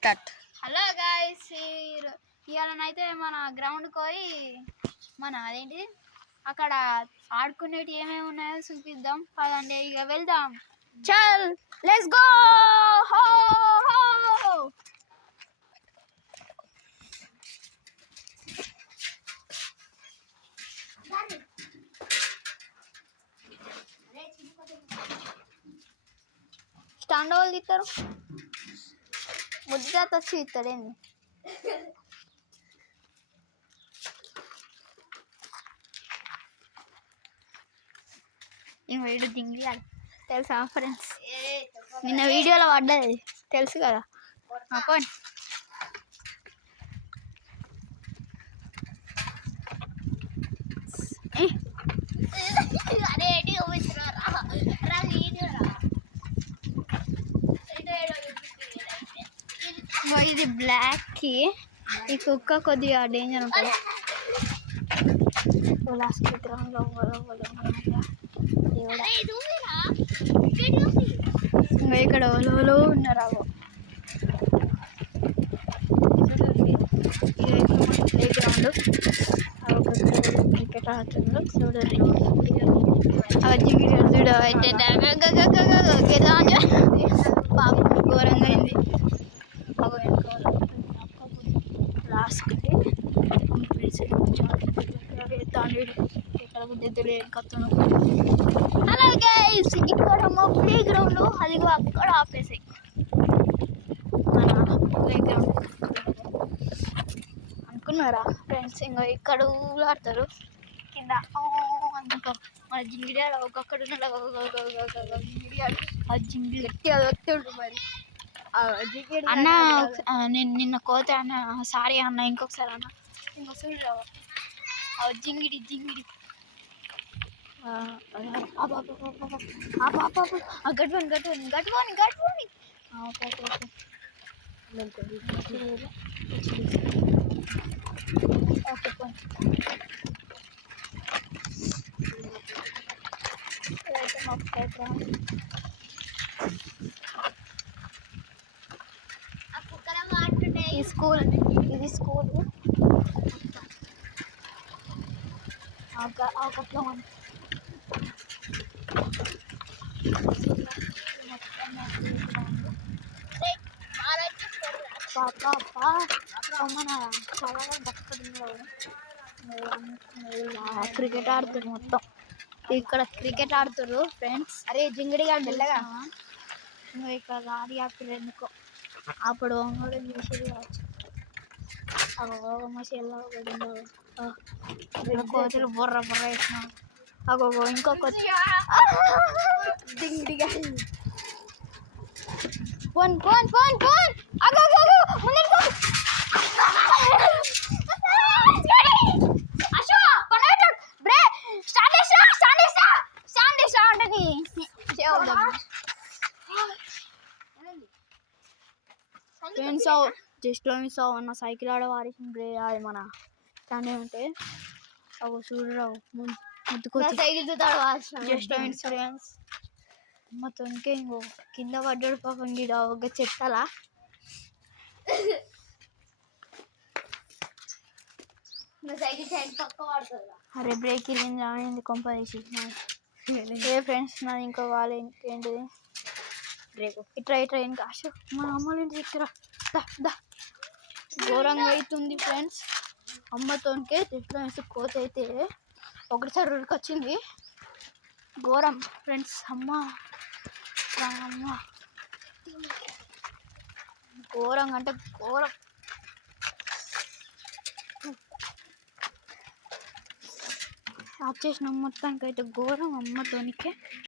Start. Hello guys, ఇవాళనైతే మన గ్రౌండ్కి పోయి మన అదేంటి అక్కడ ఆడుకునేవి ఏమేమి ఉన్నాయో చూపిద్దాం. పదండి ఇక వెళ్దాం. చల్ లెట్స్ గో. హో హో స్టాండ్ వాళ్ళు తీస్తారు. ముద్ద వచ్చి ఇస్తాడేంది? ఇంకో వీడియో దింగియాలి తెలుసా ఫ్రెండ్స్? నిన్న వీడియోలో పడ్డది తెలుసు కదా. పోనీ ఇది బ్లాక్ కి. ఈ కుక్క కొద్దిగా డేంజర్ ఉంటుంది. లాస్ట్ గ్రౌండ్లో ఇక్కడ ఓలో ఉన్నారు. ప్లే గ్రౌండ్ క్రికెట్ ఆడుతున్నారు. చూడండి చూడ అయితే బాబు ఘోరంగా అయింది. లాస్ట్ హలో గైస్, ఇక్కడ మా ప్లే గ్రౌండ్ అదిగో అక్కడ ఆపేసాయి. మన ప్లే గ్రౌండ్ అనుకున్నారా ఫ్రెండ్స్? ఇంకా ఇక్కడ ఆడతారు కింద అనుకుంటాం. మన జింగిడియాడు ఒక్కొక్కడు జింగిడియాడు ఆ జింగిడి గట్టిగా వస్తుండు. మరి అన్న నేను నిన్న కోతే అన్న, సారీ అన్న, ఇంకొకసారి అన్న. ఇంకో చూడరావు జింగిడి జింగిడి గట్టుని గట్టుని గట్టుని గట్టుని ఓకే పోనీ. ఈ స్కూల్, ఇది స్కూల్. ఒకట్లో మన క్రికెట్ ఆడుతారు మొత్తం. ఇక్కడ క్రికెట్ ఆడుతారు ఫ్రెండ్స్. అరే జింగిడి గారు మెల్లగా. ఇక్కడ గాడి ఆడుతారు ఎందుకో. అప్పుడు చేసేది కావచ్చు. కోతులు బొర్ర బొర్ర వేసినాం. అగో ఇంకొక దింగిడిగా పోన్ పోన్ పోన్ పోన్. అగో ఫ్రెండ్స్ జస్ట్ మిస్ అన్న సైకిల్ ఆడ వారేసిన బ్రే. అది మన కానీ ఉంటే అవి చూడరావు జస్ట్ ఫ్రెండ్స్. మొత్తంకే ఇంకో కింద పడ్డాడు పాపం. గిడ ఒక చెత్తలా అరే బ్రేక్ వెళ్ళింది రానింది కొంప వేసి. ఏ ఫ్రెండ్స్ నాది ఇంకో వాళ్ళు ఏంటిది ఇట్రా ఇట్రా ఇంకా ఆశ మా అమ్మ ఇంటి ఇక్కడ ఘోరంగా అవుతుంది ఫ్రెండ్స్. అమ్మతోనికే చెట్లు వేసి కోత అయితే ఒకటిసారి రుడికి వచ్చింది. ఘోరం ఫ్రెండ్స్. అమ్మ ఘోరంగా అంటే ఘోరం. ఆప్ చేసిన మొత్తానికి అయితే ఘోరం అమ్మతోనికే.